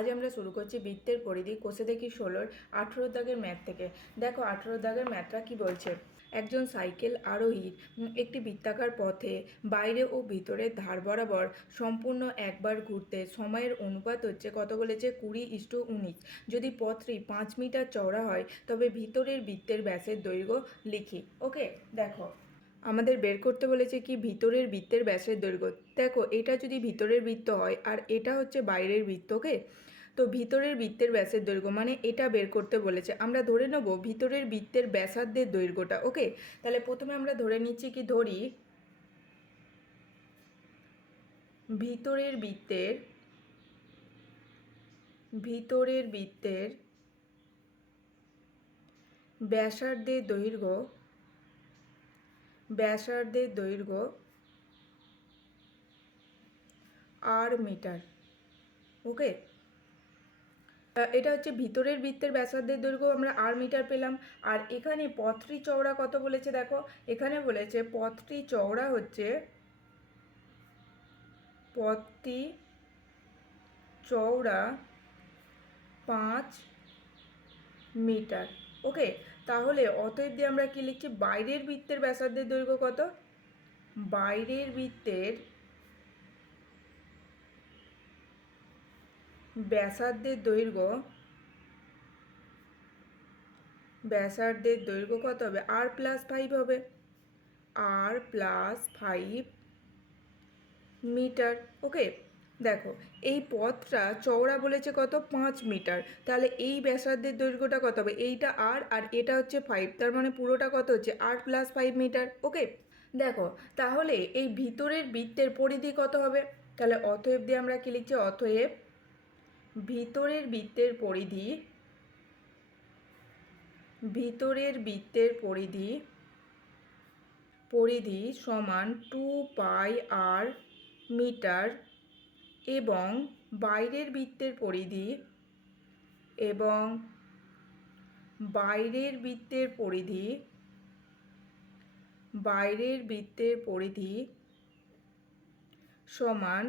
আজ আমরা শুরু করছি বৃত্তের পরিধি কোষে দেখি ষোলোর আঠেরো দাগের ম্যাথ থেকে। দেখো, আঠেরো দাগের ম্যাথটা কি বলছে? একজন সাইকেল আরোহীর একটি বৃত্তাকার পথে বাইরে ও ভিতরে ধার বরাবর সম্পূর্ণ একবার ঘুরতে সময়ের অনুপাত হচ্ছে কত বলেছে? কুড়ি ইস্টু উনিশ। যদি পথটি পাঁচ মিটার চওড়া হয়, তবে ভিতরের বৃত্তের ব্যাসের দৈর্ঘ্য লিখি, ওকে? দেখো, আমাদের বের করতে বলেছে কি? ভিতরের বৃত্তের ব্যাসের দৈর্ঘ্য। দেখো, এটা যদি ভিতরের বৃত্ত হয়, আর এটা হচ্ছে বাইরের বৃত্ত, ওকে? তো ভিতরের বৃত্তের ব্যাসের দৈর্ঘ্য মানে এটা বের করতে বলেছে। আমরা ধরে নেব ভিতরের বৃত্তের ব্যাসার্ধের দৈর্ঘ্যটা, ওকে? তাহলে প্রথমে আমরা ধরে নিচ্ছি কি ধরি? ভিতরের বৃত্তের ভিতরের বৃত্তের ব্যাসার্ধের দৈর্ঘ্য ব্যাসার্ধের দৈর্ঘ্য আর মিটার ওকে? এটা হচ্ছে ভিতরের বৃত্তের ব্যাসার্ধের দৈর্ঘ্য আমরা আর মিটার পেলাম। আর এখানে পথটি চওড়া কত বলেছে দেখো? এখানে বলেছে পথটি চওড়া হচ্ছে, পথটি চওড়া পাঁচ মিটার ওকে তাহলে অতএব দিয়ে আমরা কি লিখছি? বাইরের বৃত্তের ব্যাসার্ধের দৈর্ঘ্য কত? বাইরের বৃত্তের ব্যাসার্ধের দৈর্ঘ্য ব্যাসার্ধের দৈর্ঘ্য কত হবে? আর প্লাস ফাইভ হবে। R plus five metre okay দেখো, এই পথটা চওড়া বলেছে কত? পাঁচ মিটার তাহলে এই ব্যাসার্ধের দৈর্ঘ্যটা কত হবে? এইটা আর আর এটা হচ্ছে ফাইভ তার মানে পুরোটা কত হচ্ছে? R plus five metre okay দেখো, তাহলে এই ভিতরের বৃত্তের পরিধি কত হবে? তাহলে অতএব দিয়ে আমরা কি লিখছি? অতএব ভিতরের বৃত্তের পরিধি, ভিতরের বৃত্তের পরিধি পরিধি সমান টু পাই আর মিটার এবং বাইরের বৃত্তের পরিধি এবং বাইরের বৃত্তের পরিধি, বাইরের বৃত্তের পরিধি সমান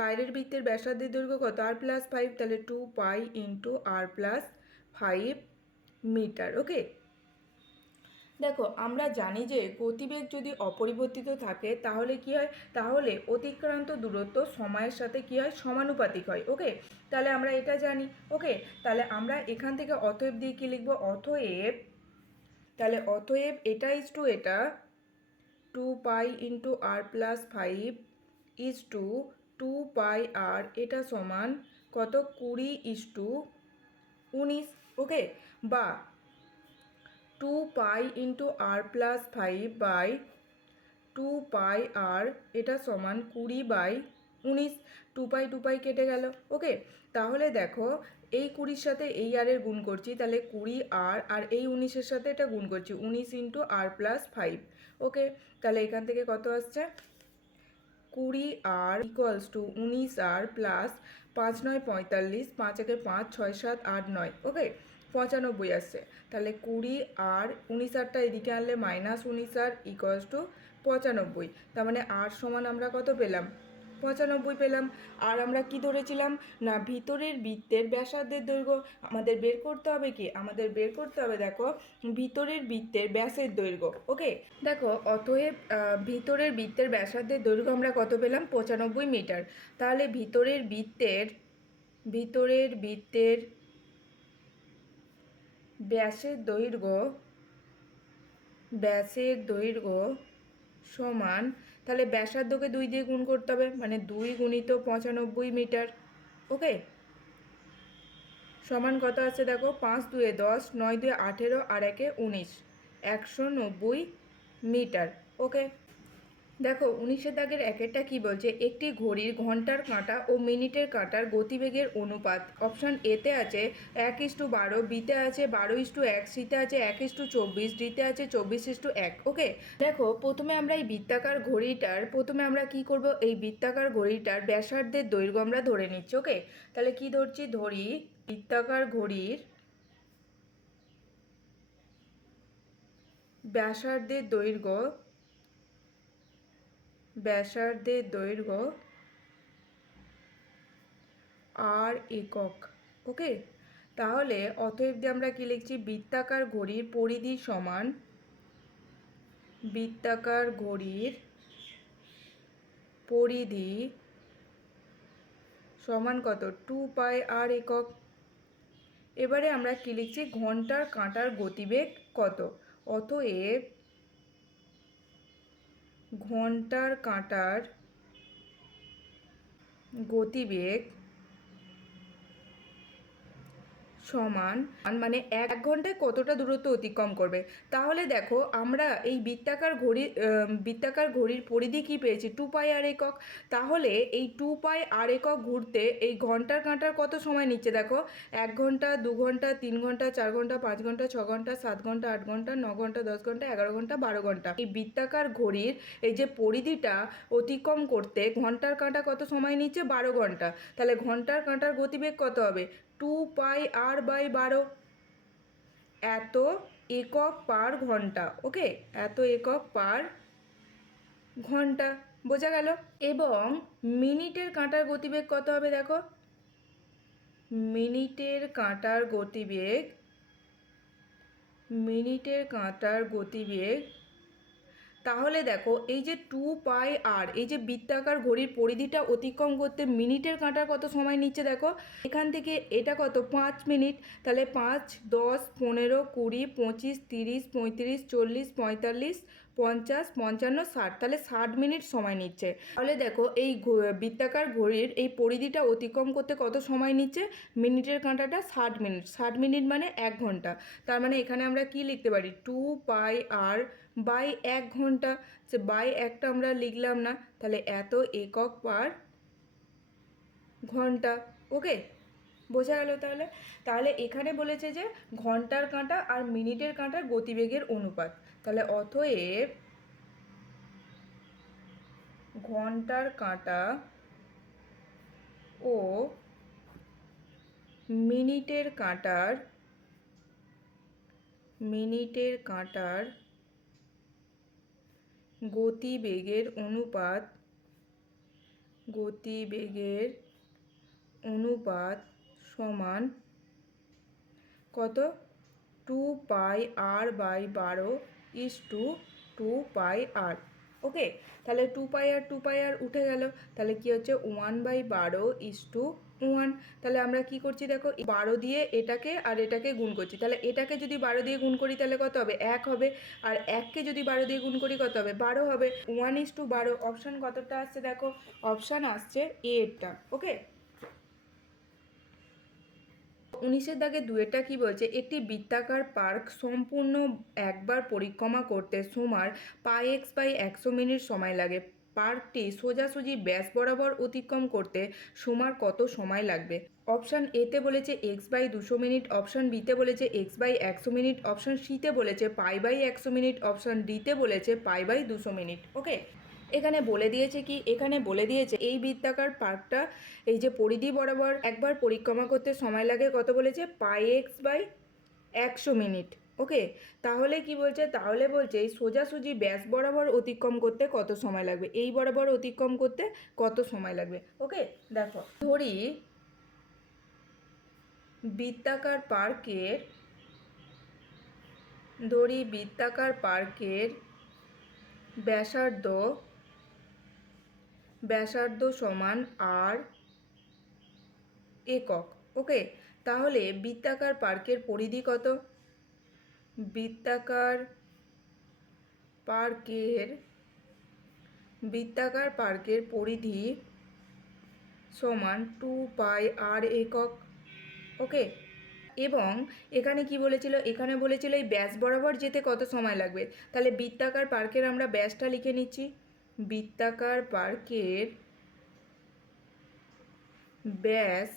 বাইরের বৃত্তের ব্যাসার্ধের দৈর্ঘ্য কত? আর প্লাস ফাইভ তাহলে two pi into r plus five metre okay দেখো, আমরা জানি যে গতিবেগ যদি অপরিবর্তিত থাকে, তাহলে কি হয়? তাহলে অতিক্রান্ত দূরত্ব সময়ের সাথে কি হয়? সমানুপাতিক হয় ওকে তাহলে আমরা এটা জানি ওকে তাহলে আমরা এখান থেকে অতএব দিয়ে কি লিখব? অতএব, তাহলে অতএব এটা ইজ টু এটা two pi into r plus five is to two pi r এটা সমান কত কুড়ি ইজ টু উনিশ ওকে বা two pi into r plus five by two pi r এটা সমান কুড়ি বাই উনিশ, টু পাই টু পাই কেটে গেল ওকে তাহলে দেখো, এই কুড়ির সাথে এই আরের গুণ করছি, তাহলে কুড়ি আর আর এই উনিশের সাথে এটা গুণ করছি, উনিশ into r plus five okay তাহলে এখান থেকে কত আসছে? কুড়ি আর ইকুয়ালস টু উনিশ আর প্লাস পাঁচ নয় পঁয়তাল্লিশ, পাঁচ একে পাঁচ ছয় সাত আট নয় ওকে পঁচানব্বই আসছে। তাহলে কুড়ি আর উনিশ আরটা এদিকে আনলে মাইনাস উনিশ আর ইকুয়ালস টু পঁচানব্বই। তার মানে আর সমান আমরা কত পেলাম? পঁচানব্বই পেলাম। আর আমরা কি ধরেছিলাম? না, ভিতরের বৃত্তের ব্যাসার্ধের দৈর্ঘ্য। আমাদের বের করতে হবে কি? আমাদের বের করতে হবে, দেখো, ভিতরের বৃত্তের ব্যাসের দৈর্ঘ্য, ওকে? দেখো, অতএব ভিতরের বৃত্তের ব্যাসার্ধের দৈর্ঘ্য আমরা কত পেলাম? পঁচানব্বই মিটার। তাহলে ভিতরের বৃত্তের ভিতরের বৃত্তের ব্যাসের দৈর্ঘ্য ব্যাসের দৈর্ঘ্য সমান, তাহলে ব্যাসার্ধকে দুই দিয়ে গুণ করতে হবে মানে দুই গুণিত পঁচানব্বই মিটার, ওকে? সমান কত আছে দেখো? পাঁচ দুয়ে দশ, নয় দুয়ে আঠেরো, আর একে উনিশ, একশো নব্বই মিটার, ওকে? দেখো, উনিশের দাগের একেরটা কি বলছে? একটি ঘড়ির ঘণ্টার কাঁটা ও মিনিটের কাঁটার গতিবেগের অনুপাত। অপশান এতে আছে এক ইস্টু বারো বিতে আছে বারো ইস্টু এক সিতে আছে এক ইস্টু চব্বিশ ডিতে আছে চব্বিশ ইস্টু এক, ওকে? দেখো, প্রথমে আমরা এই বৃত্তাকার ঘড়িটার, প্রথমে আমরা কি করব? এই বৃত্তাকার ঘড়িটার ব্যাসার্ধের দৈর্ঘ্য আমরা ধরে নিচ্ছি, ওকে? তাহলে কি ধরছি? ধরি বৃত্তাকার ঘড়ির ব্যাসার্ধের দৈর্ঘ্য ব্যাসার্ধের দৈর্ঘ্য আর একক। ওকে তাহলে অতএব দিয়ে আমরা কি লিখছি? বৃত্তাকার ঘড়ির পরিধি সমান বৃত্তাকার ঘড়ির পরিধি সমান কত? টু পাই আর একক। এবারে আমরা কি লিখছি? ঘণ্টার কাঁটার গতিবেগ কত? অতএব ঘণ্টার কাঁটার গতিবেগ সমান মানে এক ঘন্টায় কতটা দূরত্ব অতিক্রম করবে? তাহলে দেখো, আমরা এই বৃত্তাকার ঘড়ি বৃত্তাকার ঘড়ির পরিধি কি পেয়েছি? টু পাই আর একক। তাহলে এই টু পাই আর একক ঘুরতে এই ঘণ্টার কাঁটার কত সময় নিচ্ছে দেখো? এক ঘণ্টা, দু ঘণ্টা, তিন ঘণ্টা, চার ঘণ্টা, পাঁচ ঘণ্টা, ছ ঘণ্টা, সাত ঘণ্টা, আট ঘণ্টা, ন ঘণ্টা, দশ ঘণ্টা, এগারো ঘণ্টা, বারো ঘণ্টা। এই বৃত্তাকার ঘড়ির এই যে পরিধিটা অতিক্রম করতে ঘণ্টার কাঁটা কত সময় নিচ্ছে? বারো ঘণ্টা। তাহলে ঘণ্টার কাঁটার গতিবেগ কত হবে? টু পাই আর বাই বারো এত একক পার ঘণ্টা, ওকে? এত একক পার ঘণ্টা, বোঝা গেল? এবং মিনিটের কাঁটার গতিবেগ কত হবে দেখো? মিনিটের কাঁটার গতিবেগ, মিনিটের কাঁটার গতিবেগ তাহলে দেখো, এই যে টু পাই আর এই যে বৃত্তাকার ঘড়ির পরিধিটা অতিক্রম করতে মিনিটের কাঁটার কত সময় নিচ্ছে দেখো? এখান থেকে এটা কত? পাঁচ মিনিট। তাহলে পাঁচ, দশ, পনেরো, কুড়ি, পঁচিশ, তিরিশ, পঁয়ত্রিশ, চল্লিশ, পঁয়তাল্লিশ, পঞ্চাশ, পঞ্চান্ন, ষাট। তাহলে ষাট মিনিট সময় নিচ্ছে। তাহলে দেখো, এই বৃত্তাকার ঘড়ির এই পরিধিটা অতিক্রম করতে কত সময় নিচ্ছে? মিনিটের কাঁটাটা ষাট মিনিট। ষাট মিনিট মানে এক ঘণ্টা। তার মানে এখানে আমরা কি লিখতে পারি? টু পাই আর বাই এক ঘণ্টা সে বাই একটা আমরা লিখলাম না, তাহলে এত একক পার ঘণ্টা ওকে বোঝা গেল তাহলে? তাহলে এখানে বলেছে যে ঘণ্টার কাঁটা আর মিনিটের কাঁটার গতিবেগের অনুপাত। তাহলে অতএব ঘণ্টার কাঁটা ও মিনিটের কাঁটার মিনিটের কাঁটার গতিবেগের অনুপাত গতিবেগের অনুপাত সমান কত? টু পাই আর বাই বারো is to two pi R okay তাহলে টু পাই আর টু পাই আর উঠে গেল। তাহলে কি হচ্ছে? ওয়ান বাই বারো ইস টু ওয়ান তাহলে আমরা কি করছি দেখো বারো দিয়ে এটাকে আর এটাকে গুণ করছি। তাহলে এটাকে যদি বারো দিয়ে গুণ করি তাহলে কত হবে? এক হবে। আর এককে যদি বারো দিয়ে গুণ করি কত হবে? বারো হবে। ওয়ান ইস টু বারো। অপশান কতটা আসছে দেখো? অপশান আসছে এরটা ওকে উনিশের দাগে দুয়েটা কি বলছে? একটি বৃত্তাকার পার্ক সম্পূর্ণ একবার পরিক্রমা করতে সোমার পাই এক্স বাই একশো মিনিট সময় লাগে। পার্কটি সোজাসুজি ব্যাস বরাবর অতিক্রম করতে সোমার কত সময় লাগবে? অপশান এতে বলেছে এক্স বাই দুশো মিনিট, অপশান বিতে বলেছে এক্স বাই একশো মিনিট, অপশান সিতে বলেছে পাই বাই একশো মিনিট, অপশান ডিতে বলেছে পাই বাই দুশো মিনিট। ওকে এখানে বলে দিয়েছে কি? এখানে বলে দিয়েছে এই বৃত্তাকার পার্কটা এই যে পরিধি বরাবর একবার পরিক্রমা করতে সময় লাগে, কত বলেছে? পাই এক্স বাই একশো মিনিট। ওকে? তাহলে কি বলছে? তাহলে বলছে, এই সোজাসুজি ব্যাস বরাবর অতিক্রম করতে কত সময় লাগবে? এই বরাবর অতিক্রম করতে কত সময় লাগবে? ওকে? দেখো, ধরি বৃত্তাকার পার্কের, ধরি বৃত্তাকার পার্কের ব্যাসার্ধ ব্যাসার্ধ সমান আর একক। ওকে? তাহলে বৃত্তাকার পার্কের পরিধি কত? বৃত্তাকার পার্কের বৃত্তাকার পার্কের পরিধি সমান টু পাই আর একক ওকে এবং এখানে কি বলেছিল? এখানে বলেছিল এই ব্যাস বরাবর যেতে কত সময় লাগবে? তাহলে বৃত্তাকার পার্কের আমরা ব্যাসটা লিখে নিচ্ছি। বৃত্তাকার পার্কের ব্যাস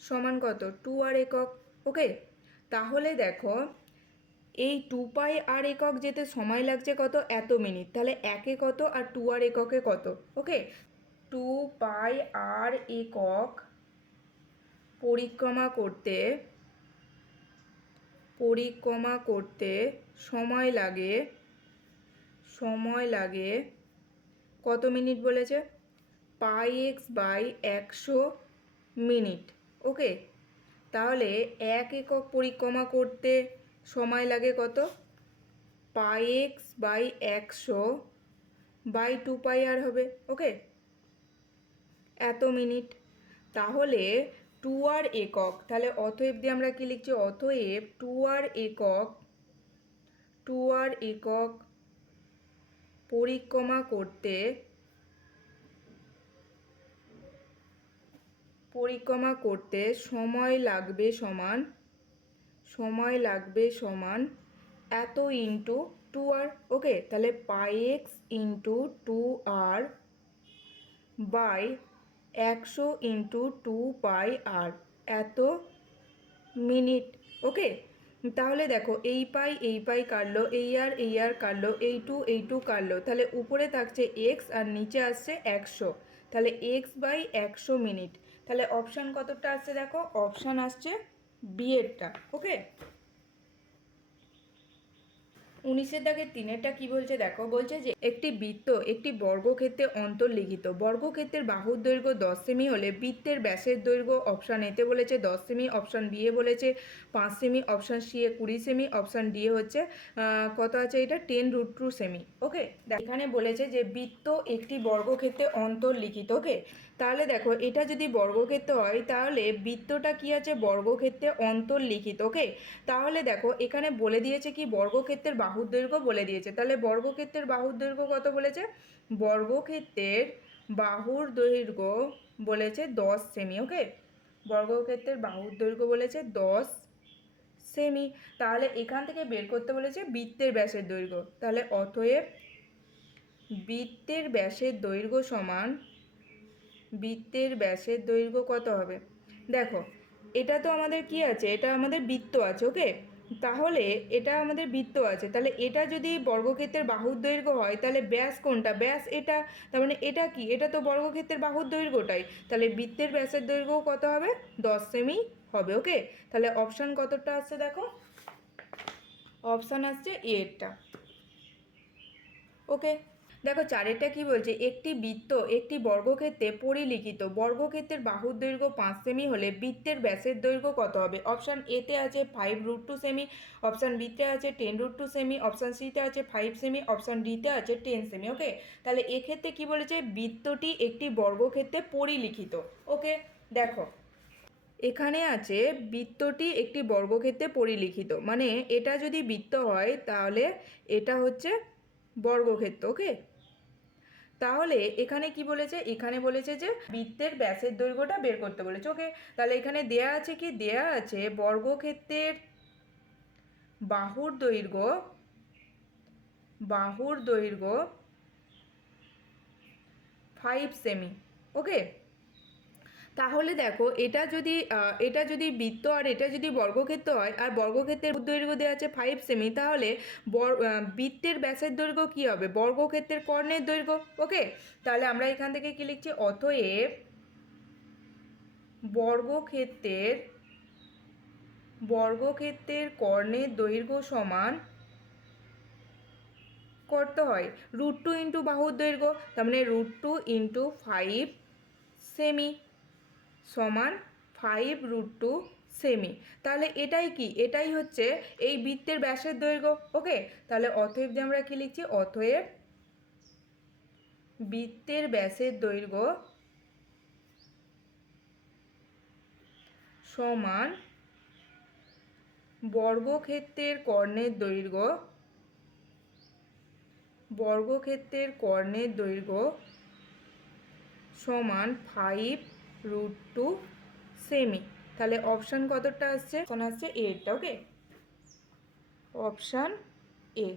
সমান কত? টু আর একক ওকে তাহলে দেখো এই টু পাই আর একক যেতে সময় লাগছে কত? এত মিনিট। তাহলে একে কত আর টু আর এককে কত? ওকে? টু পাই আর একক পরিক্রমা করতে পরিক্রমা করতে সময় লাগে সময় লাগে কত মিনিট বলেছে? পাই এক্স বাই একশো মিনিট। ওকে? তাহলে এক একক পরিক্রমা করতে সময় লাগে কত? পাই এক্স বাই একশো বাই টু পাই আর হবে, ওকে? এত মিনিট। তাহলে টু আর একক, তাহলে অতএব দিয়ে আমরা কি লিখছি? অতএব টু আর একক, টু আর একক পরিক্রমা করতে পরিক্রমা করতে সময় লাগবে সমান সময় লাগবে সমান এত ইন্টু টু আর ওকে তাহলে pi x into two r by একশো ইন্টু টু পাই আর এত মিনিট ওকে তাহলে দেখো, এই পাই এই পাই কাটলো, এই আর এই আর কাটলো, এই টু এই টু কাটলো, তাহলে উপরে থাকছে এক্স আর নিচে আসছে একশো, তাহলে এক্স বাই একশো মিনিট তাহলে অপশান কতটা আসছে দেখো? অপশান আসছে বিয়েরটা ওকে উনিশের দাগের তিনেরটা কি বলছে? দেখো, বলছে যে একটি বৃত্ত একটি বর্গক্ষেত্রে অন্তর্লিখিত। বর্গক্ষেত্রের বাহুর দৈর্ঘ্য দশ সেমি হলে বৃত্তের ব্যাসের দৈর্ঘ্য অপশান এতে বলেছে দশ সেমি অপশান বি এ বলেছে পাঁচ সেমি অপশান সি এ কুড়ি সেমি অপশান ডি এ হচ্ছে কত আছে এটা? Ten root two cm okay এখানে বলেছে যে বৃত্ত একটি বর্গক্ষেত্রে অন্তর্লিখিত ওকে তাহলে দেখো, এটা যদি বর্গক্ষেত্র হয়, তাহলে বৃত্তটা কি আছে? বর্গক্ষেত্রে অন্তর্লিখিত ওকে তাহলে দেখো, এখানে বলে দিয়েছে কি? বর্গক্ষেত্রের বাহুর দৈর্ঘ্য বলে দিয়েছে। তাহলে বর্গক্ষেত্রের বাহুর দৈর্ঘ্য কত বলেছে? বর্গক্ষেত্রের বাহুর দৈর্ঘ্য বলেছে দশ সেমি ওকে বর্গক্ষেত্রের বাহুর দৈর্ঘ্য বলেছে দশ সেমি। তাহলে এখান থেকে বের করতে বলেছে বৃত্তের ব্যাসের দৈর্ঘ্য। তাহলে অতএব বৃত্তের ব্যাসের দৈর্ঘ্য সমান বৃত্তের ব্যাসের দৈর্ঘ্য কত হবে? দেখো, এটা তো আমাদের কি আছে? এটা আমাদের বৃত্ত আছে ওকে তাহলে এটা আমাদের বৃত্ত আছে। তাহলে এটা যদি বর্গক্ষেত্রের বাহুর দৈর্ঘ্য হয়, তাহলে ব্যাস কোনটা? ব্যাস এটা। তার মানে এটা কি? এটা তো বর্গক্ষেত্রের বাহুর দৈর্ঘ্যটাই। তাহলে বৃত্তের ব্যাসের দৈর্ঘ্য কত হবে? দশ সেমি হবে ওকে তাহলে অপশান কতটা আসছে দেখো? অপশান আসছে এরটা ওকে দেখো চারেরটা কি বলছে? একটি বৃত্ত একটি বর্গক্ষেত্রে পরিলিখিত। বর্গক্ষেত্রের বাহুর দৈর্ঘ্য পাঁচ সেমি হলে বৃত্তের ব্যাসের দৈর্ঘ্য কত হবে? অপশান এতে আছে five root two cm option বিতে আছে ten root two cm option সিতে আছে ফাইভ সেমি অপশান ডিতে আছে টেন সেমি ওকে তাহলে এক্ষেত্রে কি বলেছে? বৃত্তটি একটি বর্গক্ষেত্রে পরিলিখিত ওকে দেখো, এখানে আছে বৃত্তটি একটি বর্গক্ষেত্রে পরিলিখিত। মানে এটা যদি বৃত্ত হয় তাহলে এটা হচ্ছে বর্গক্ষেত্র ওকে তাহলে এখানে কি বলেছে? এখানে বলেছে যে বৃত্তের ব্যাসের দৈর্ঘ্যটা বের করতে বলেছে। ওকে, তাহলে এখানে দেয়া আছে কি? দেয়া আছে বর্গক্ষেত্রের বাহুর দৈর্ঘ্য বাহুর দৈর্ঘ্য ফাইভ সেমি ওকে তাহলে দেখো, এটা যদি এটা যদি বৃত্ত আর এটা যদি বর্গক্ষেত্র হয়, আর বর্গক্ষেত্রের দৈর্ঘ্য দেওয়া আছে ফাইভ সেমি তাহলে বৃত্তের ব্যাসের দৈর্ঘ্য কী হবে? বর্গক্ষেত্রের কর্ণের দৈর্ঘ্য ওকে তাহলে আমরা এখান থেকে কি লিখছি? অতএব বর্গক্ষেত্রের বর্গক্ষেত্রের কর্ণের দৈর্ঘ্য সমান করতে হয়। রুট টু ইন্টু বাহুর দৈর্ঘ্য, তার মানে root two into five cm সমান ফাইভ রুট টু সেমি তাহলে এটাই কি? এটাই হচ্ছে এই বৃত্তের ব্যাসের দৈর্ঘ্য ওকে তাহলে অতএব যে আমরা কি লিখছি? অতএব বৃত্তের ব্যাসের দৈর্ঘ্য সমান বর্গক্ষেত্রের কর্ণের দৈর্ঘ্য, বর্গক্ষেত্রের কর্ণের দৈর্ঘ্য সমান ফাইভ রুট টু সেমি তাহলে অপশান কতটা আসছে? অপশান আসছে এরটা ওকে অপশান এ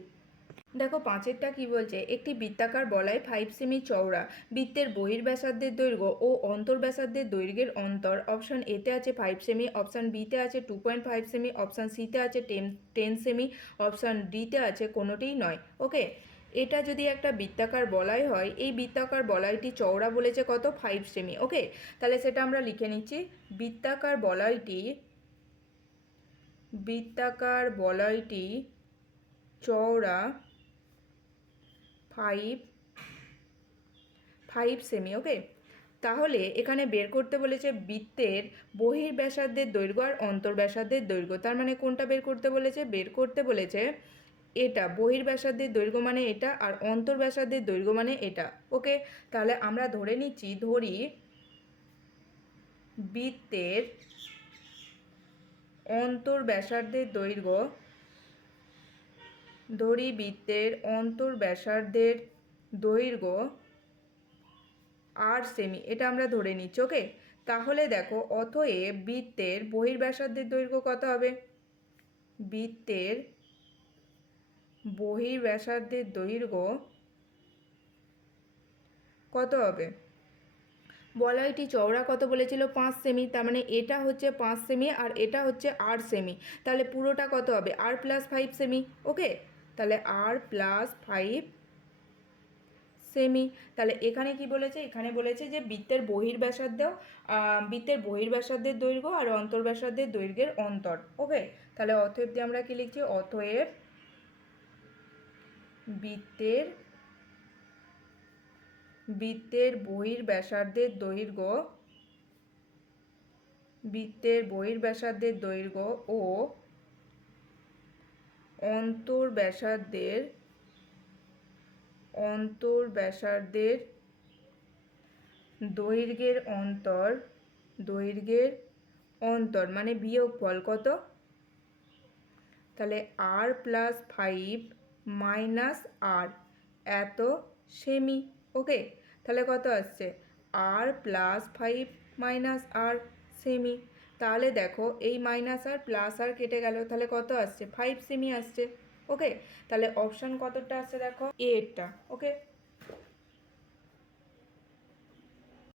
দেখো, পাঁচেরটা কি বলছে? একটি বৃত্তাকার বলয় ফাইভ সেমি চওড়া। বৃত্তের বহির্ব্যাসার্ধের দৈর্ঘ্য ও অন্তর্ব্যাসার্ধের দৈর্ঘ্যের অন্তর। অপশান এতে আছে ফাইভ সেমি অপশান বিতে আছে two point five cm option সিতে আছে টেন টেন সেমি অপশান ডিতে আছে কোনোটিই নয় ওকে এটা যদি একটা বৃত্তাকার বলয় হয়, এই বৃত্তাকার বলয়টি চওড়া বলেছে কত? ফাইভ সেমি ওকে তাহলে সেটা আমরা লিখে নিচ্ছি। বৃত্তাকার বলয়টি বৃত্তাকার বলয়টি চওড়া ফাইভ ফাইভ সেমি ওকে তাহলে এখানে বের করতে বলেছে বৃত্তের বহির ব্যাসার্ধের দৈর্ঘ্য আর অন্তর ব্যাসার্ধের দৈর্ঘ্য। তার মানে কোনটা বের করতে বলেছে? বের করতে বলেছে এটা বহির ব্যাসার্ধের দৈর্ঘ্য মানে এটা আর অন্তর ব্যাসার্ধের দৈর্ঘ্য মানে এটা। ওকে, তাহলে আমরা ধরে নিচ্ছি, ধরি বৃত্তের অন্তর ব্যাসার্ধের দৈর্ঘ্য, ধরি বৃত্তের অন্তর ব্যাসার্ধের দৈর্ঘ্য আর সেমি এটা আমরা ধরে নিচ্ছি, ওকে? তাহলে দেখো, অতএব বৃত্তের বহির ব্যাসার্ধের দৈর্ঘ্য কত হবে? বৃত্তের বহির ব্যাসার্ধের দৈর্ঘ্য কত হবে? বলয়টি চওড়া কত বলেছিল? পাঁচ সেমি। তার মানে এটা হচ্ছে পাঁচ সেমি আর এটা হচ্ছে আট সেমি। তাহলে পুরোটা কত হবে? R plus five cm. Okay? তাহলে আর প্লাস ফাইভ সেমি। তাহলে এখানে কি বলেছে? এখানে বলেছে যে বৃত্তের বহির ব্যাসার্ধ বৃত্তের বহির ব্যাসার্ধের দৈর্ঘ্য আর অন্তর ব্যাসার্ধের দৈর্ঘ্যের অন্তর। ওকে? তাহলে অতএব দিয়ে আমরা কি লিখছি? অতএব বৃত্তের বৃত্তের বহির ব্যাসার্ধের দৈর্ঘ্য, বৃত্তের বহির ব্যাসার্ধের দৈর্ঘ্য ও অন্তর ব্যাসার্ধের অন্তর ব্যাসার্ধের দৈর্ঘ্যের অন্তর দৈর্ঘ্যের অন্তর মানে বিয়োগফল কত? তাহলে r plus five minus r. এত সেমি। ওকে, তাহলে কত আসছে? R plus five minus r cm. তাহলে দেখো, এই মাইনাস আর প্লাস আর কেটে গেল, তাহলে কত আসছে? ফাইভ সেমি আসছে। ওকে, তাহলে অপশান কতটা আসছে দেখো? এরটা ওকে